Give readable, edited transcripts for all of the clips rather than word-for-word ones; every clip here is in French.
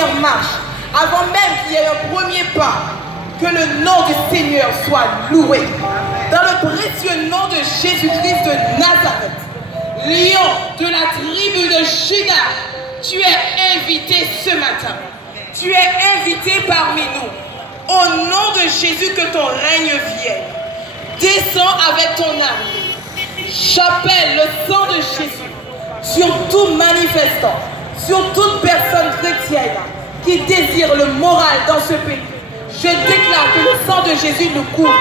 première marche, avant même qu'il y ait un premier pas, que le nom du Seigneur soit loué. Dans le précieux nom de Jésus-Christ de Nazareth, lion de la tribu de Juda, tu es invité ce matin. Tu es invité parmi nous. Au nom de Jésus, que ton règne vienne. Descends avec ton armée. J'appelle le sang de Jésus sur tout manifestant, sur toute personne chrétienne qui désire le moral dans ce pays. Je déclare que le sang de Jésus nous couvre,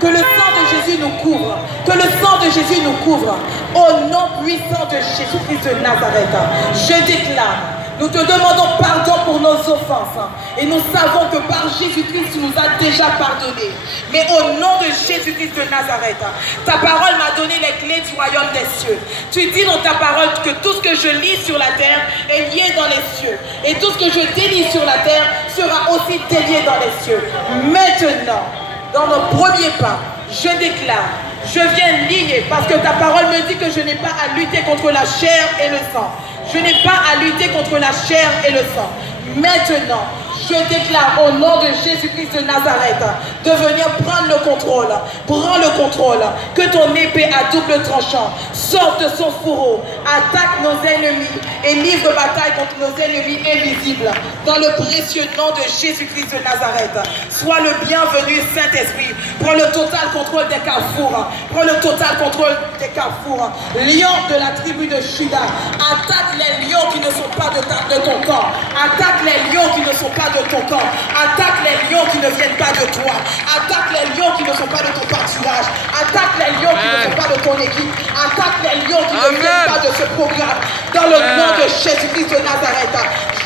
que le sang de Jésus nous couvre, que le sang de Jésus nous couvre. Au nom puissant de Jésus-Christ de Nazareth, je déclare, nous te demandons pardon pour nos offenses. Et nous savons que par Jésus-Christ, tu nous as déjà pardonné. Mais au nom de Jésus-Christ de Nazareth, ta parole m'a donné les clés du royaume des cieux. Tu dis dans ta parole que tout ce que je lis sur la terre est lié dans les cieux. Et tout ce que je délie sur la terre sera aussi délié dans les cieux. Maintenant, dans nos premiers pas, je déclare, je viens lier parce que ta parole me dit que je n'ai pas à lutter contre la chair et le sang. Je n'ai pas à lutter contre la chair et le sang. Maintenant, je déclare au nom de Jésus-Christ de Nazareth de venir prendre le contrôle. Prends le contrôle. Que ton épée à double tranchant sorte de son fourreau, attaque nos ennemis et livre bataille contre nos ennemis invisibles. Dans le précieux nom de Jésus-Christ de Nazareth, sois le bienvenu, Saint-Esprit. Prends le total contrôle des carrefours. Prends le total contrôle des carrefours. Lion de la tribu de Juda, attaque les lions qui ne sont pas de ton camp. Attaque les lions qui ne sont pas de ton camp. Attaque les lions qui ne viennent pas de toi. Attaque les lions qui ne sont pas de ton pâturage. Attaque les lions qui ne sont pas de ton équipe. Attaque les lions qui ne viennent pas de ce programme. Dans le nom de Jésus-Christ de Nazareth,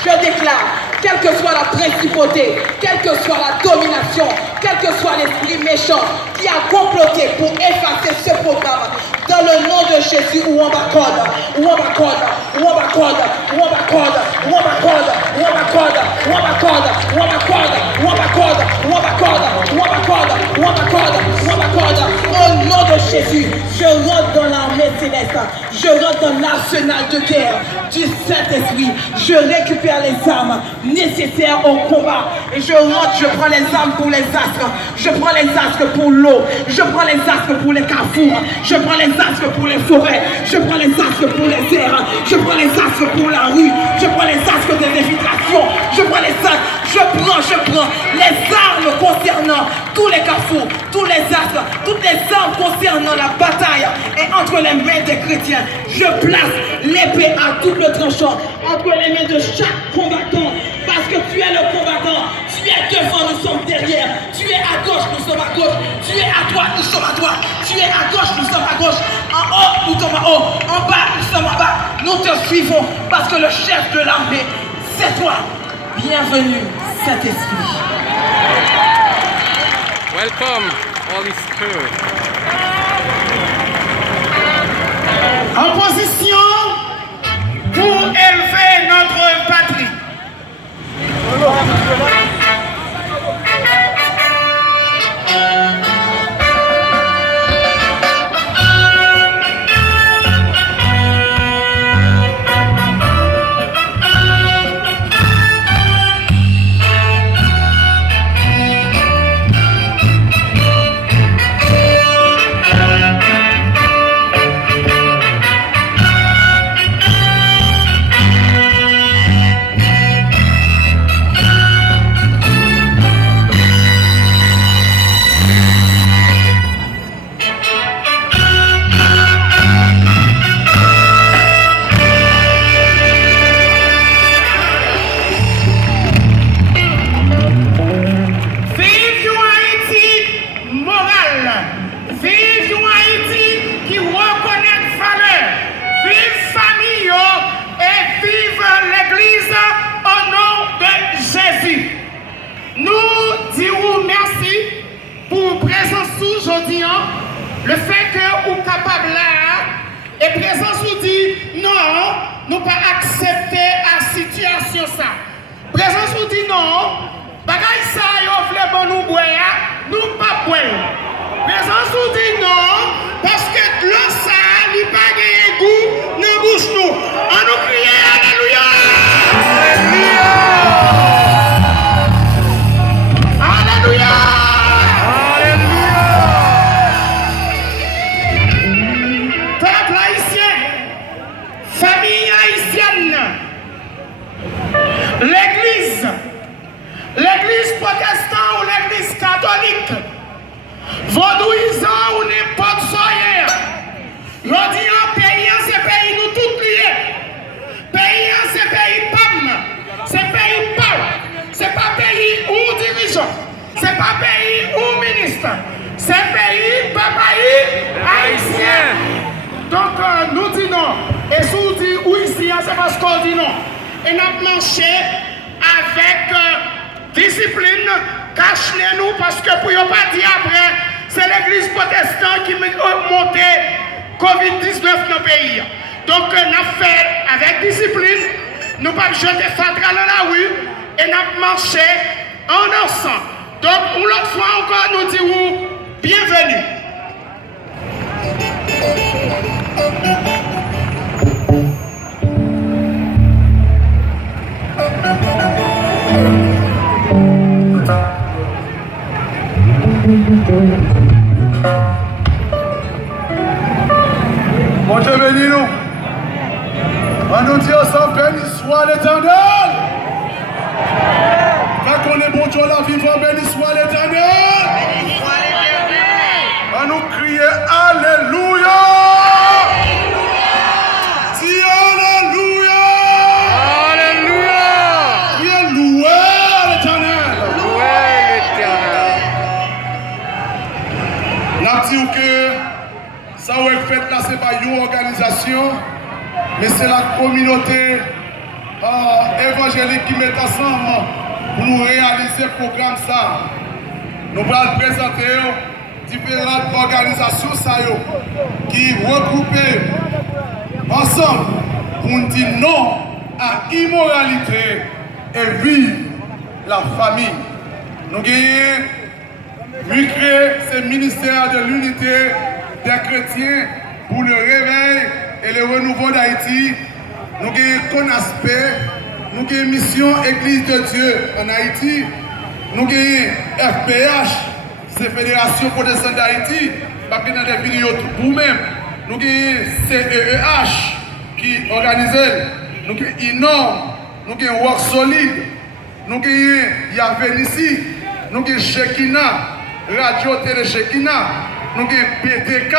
je déclare, quelle que soit la principauté, quelle que soit la domination, quel que soit l'esprit méchant qui a comploté pour effacer ce programme, dans le nom de Jésus, ou on m'accorde, ou on m'accorde, ou on m'accorde, ou on m'accorde, ou on m'accorde, ou on m'accorde, ou on m'accorde, ou on m'accorde, ou on m'accorde, ou on m'accorde, ou on m'accorde, ou on m'accorde, ou on m'accorde. Au nom de Jésus, je rentre dans l'armée céleste, je rentre dans l'arsenal de guerre du Saint-Esprit, je récupère les armes nécessaires au combat, et je rentre, je prends les armes pour les astres, je prends les astres pour l'eau, je prends les astres pour les carrefours, je prends les astres pour les forêts, je prends les astres pour les airs, je prends les astres pour la rue, je prends les astres des infiltrations, je prends les astres, je prends les armes concernant tous les carrefours, tous les astres, toutes les armes concernant la bataille et entre les mains des chrétiens. Je place l'épée à double tranchant entre les mains de chaque combattant, parce que tu es le combattant, tu es devant, nous sommes derrière, tu es à gauche, nous sommes à gauche, tu es à droite, nous sommes à droite, tu es à gauche, nous sommes à gauche, en haut, nous sommes en haut, en bas, nous sommes en bas, nous te suivons, parce que le chef de l'armée, c'est toi. Bienvenue, Saint-Esprit. Welcome, Holy Spirit. En position pour élever notre patrie. Le fait que vous capable là, et présence vous dit non, nous pas accepter la situation ça. Présence vous dit non, bagaille ça yo vle bon nous boire, nous pas boire. Présence vous dit non, parce que l'eau ça, il pas gagné goût dans bouche nous. On nous crie alléluia. Alléluia. l'église protestante ou l'église catholique, vaudouisant ou n'importe soyer, je dis en pays, c'est pays nous tous liés. Pays, c'est pays PAM, c'est pays PAM, c'est pas pays ou dirigeant, c'est pas pays ou ministre, c'est pays, papa haïtien. Donc nous disons non, et si nous disons oui ici, c'est parce qu'on dit non. Et nous avons marché avec discipline, cache-nous parce que pour ne pas dire après, c'est l'église protestante qui a monté COVID-19 dans le pays. Donc nous avons fait avec discipline, nous ne pouvons pas jeter fatra dans la rue et nous avons marché en ensemble. Donc une autre fois encore, nous disons bienvenue. Bon Dieu bénis nous. On nous dit ensemble, béni soit l'Éternel. Quand on est bon Dieu là vivant, béni soit l'Éternel. On nous crie Alléluia. Dis Alléluia. Alléluia. Il est loué l'Éternel. Loué l'Éternel. N'a dit que ça où est fait là, c'est pas une organisation, mais c'est la communauté évangélique qui met ensemble pour nous réaliser le programme ça. Nous allons présenter différentes organisations ça, qui regroupent ensemble pour nous dire non à l'immoralité et vivre la famille. Nous avons créé ce ministère de l'unité des chrétiens pour le réveil et le renouveau d'Haïti. Nous avons un aspect, nous avons une mission Église de Dieu en Haïti. Nous avons FPH, c'est Fédération protestante d'Haïti, parce que dans des vidéos vous-même. Nous avons CEEH qui organise, nous avons INOR, nous avons Work Solide, nous avons Yavenici, nous avons Shekina, Radio Télé Shekina. Nous avons PTK,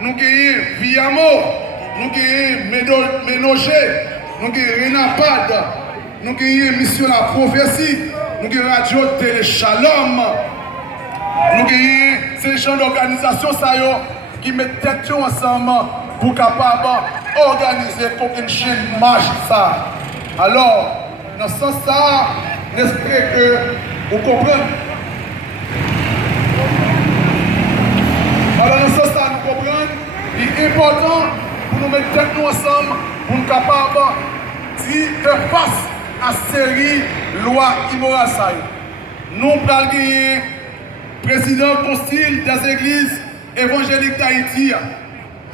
nous avons Viamo, nous avons Ménogé, nous avons Renapad, nous avons Mission La Prophétie, nous avons Radio Télé Shalom, nous avons ces gens d'organisation qui mettent tête ensemble pour capable organiser pour une chaîne marche ça. Alors, dans ce sens, j'espère que vous comprenez. Alors, dans ce sens, nous comprenons, il est important pour nous mettre tête ensemble, pour nous capables de faire face à cette série de lois immorales. Nous allons gagner le président concile des églises évangéliques d'Haïti.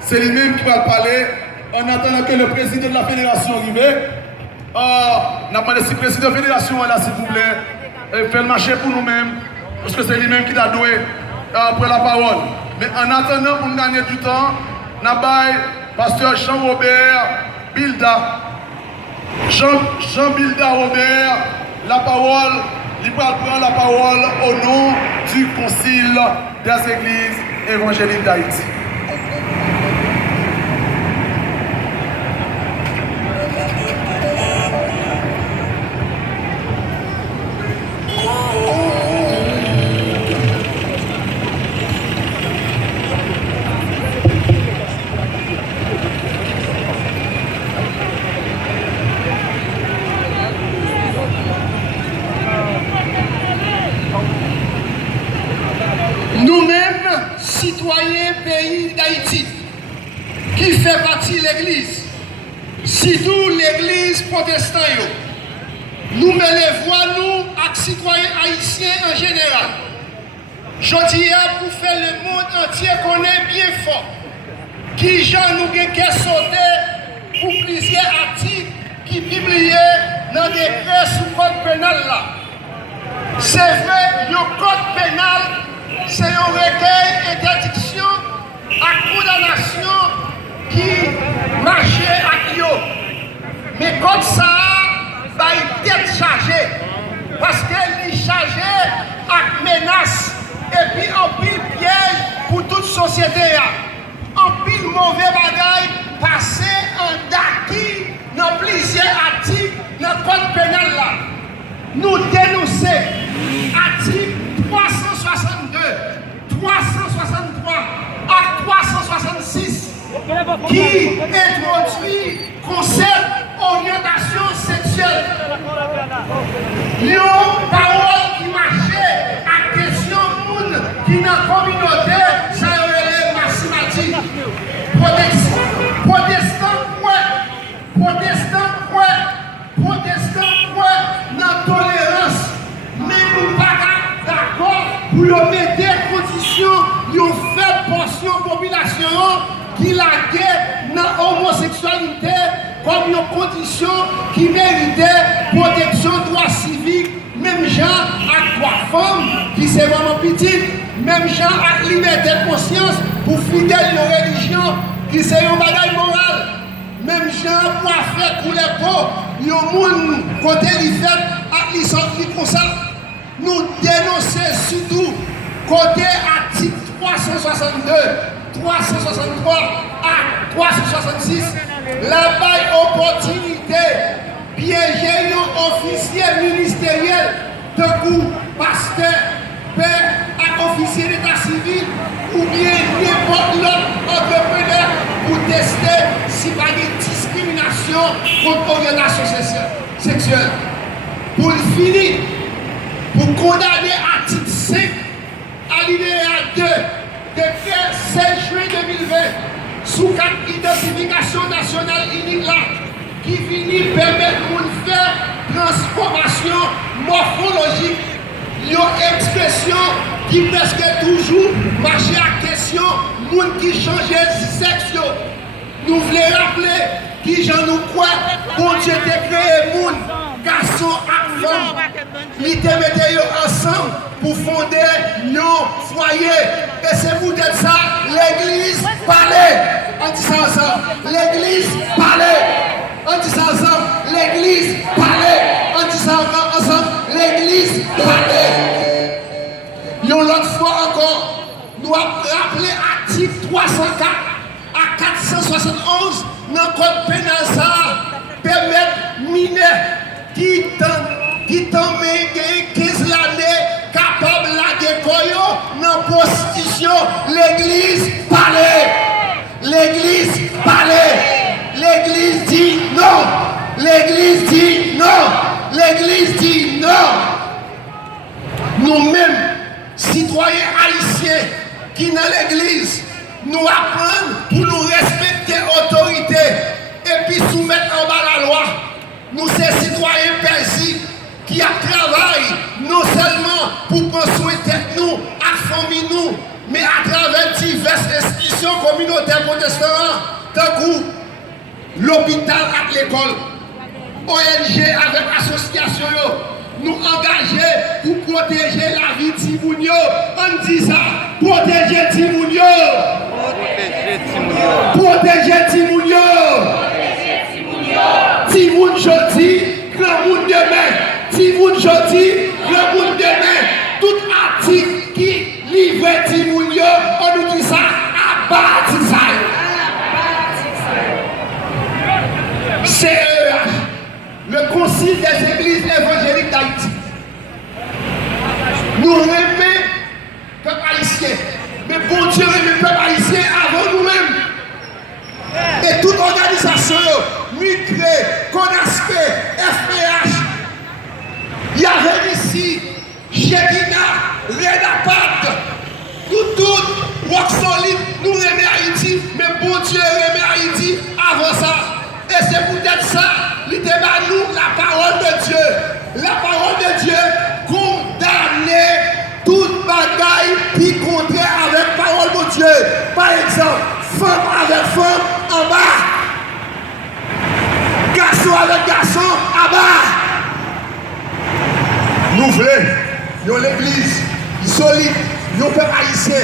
C'est lui-même qui va parler en attendant que le président de la fédération arrive. On a demandé si le président de la fédération est là, s'il vous plaît, fait le marché pour nous-mêmes, parce que c'est lui-même qui a doué pour la parole. Mais en attendant, pour nous gagner du temps, nous avons pasteur Jean-Robert Bilda. Jean Bilda Robert, la parole, il va prendre la parole au nom du concile des églises évangéliques d'Haïti. Nous-mêmes, citoyens pays d'Haïti, qui fait partie de l'Église, surtout l'Église protestante, nous mettons les voix, nous, avec citoyens haïtiens en général. Je dis pour faire le monde entier connaître bien fort qui gens nous avons sauté pour plusieurs articles qui publiés dans des décret sous code pénal là. C'est vrai, le code pénal, c'est un recueil d'interdiction à condamnation qui marchait à Kyo. Mais comme ça, va être nous dénonçons article 362, 363 à 366 qui introduit concept orientation sexuelle. Une parole qui marchait à question de monde qui dans la communauté, ça relève mathématique. Protestant, dans tolérance, mais nous pas d'accord pour mettre des conditions, une faible portion de la population qui la guerre dans l'homosexualité comme une condition qui méritait protection de droits civiques, même gens à trois femmes qui sont vraiment petites, même gens à liberté de conscience pour fidèles aux religions qui sont un bagage moral, même gens pour faire couler peau, il y a un monde côté les fêtes à l'issue comme ça. Nous dénonçons surtout côté article 362, 363 à 366, la baille opportunité piéger un officier ministériel de coup, pasteur, père, à officier d'état civil ou bien n'importe l'autre entrepreneur pour tester si pas de discrimination contre l'orientation sexuelle. Pour finir, pour condamner article 5 alinéa 2 de 16 juin 2020 sous cadre d'identification nationale unique là, qui finit permettre de faire transformation morphologique, une expression qui presque toujours marche à question, monde qui change de sexe. Nous voulons rappeler qui j'en nous croit, bon Dieu t'a créé monde, garçon et femme. Il te mettait ensemble pour fonder un foyer. Et c'est pour dire ça, l'église parlait. On dit ça ensemble. L'église parlait. On dit ça ensemble. L'église parlait. On dit ça ensemble. L'église parlait. Une autre fois encore, nous avons rappelé l'article 304 à 471 dans le code pénal ça permettre mineurs qui t'ont gagné 15 années capable de la koyo dans la prostitution. L'église parlait. L'église parlait. L'église dit non. L'église dit non. L'église dit non. Nous-mêmes, citoyens haïtiens qui dans l'église, nous apprenons pour nous respecter l'autorité et puis soumettre en bas la loi. Nous, ces citoyens paisibles qui travaillent non seulement pour construire tête nous, à famille nous, mais à travers diverses institutions communautaires protestantes, tant que l'hôpital et l'école, ONG avec l'association, nous engager pour protéger la vie de Timounio. On dit ça, protéger Timounio. Protéger Timounio. Timoun jodi, grand monde demain. Timoun jodi, grand monde demain. Tout article qui livre Timounio, on nous dit ça, à bâtir ça. CEH, le Concile des Églises évangéliques d'Haïti. Nous remettons le peuple haïtien, mais bon Dieu remet le peuple haïtien avant nous-mêmes. Et toute organisation, Mutré, Conaspe, FPH, il y avait ici, Jekina, Redapat, tout, Rock Solide, nous remet Haïti, mais bon Dieu remet Haïti avant ça. Et c'est peut-être ça, il débat nous la parole de Dieu. La parole de Dieu condamne toute bagaille qui contraire avec la parole de Dieu. Par exemple, femme avec femme en bas. Garçon avec garçon en bas. Nous voulons, l'église solide, nous peuple haïtien,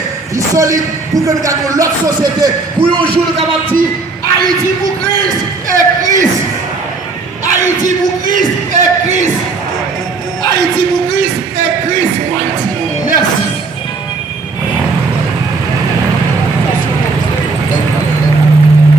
solide pour que nous gagnons l'autre société. Pour un jour nous avons dit Haïti pour Christ et Christ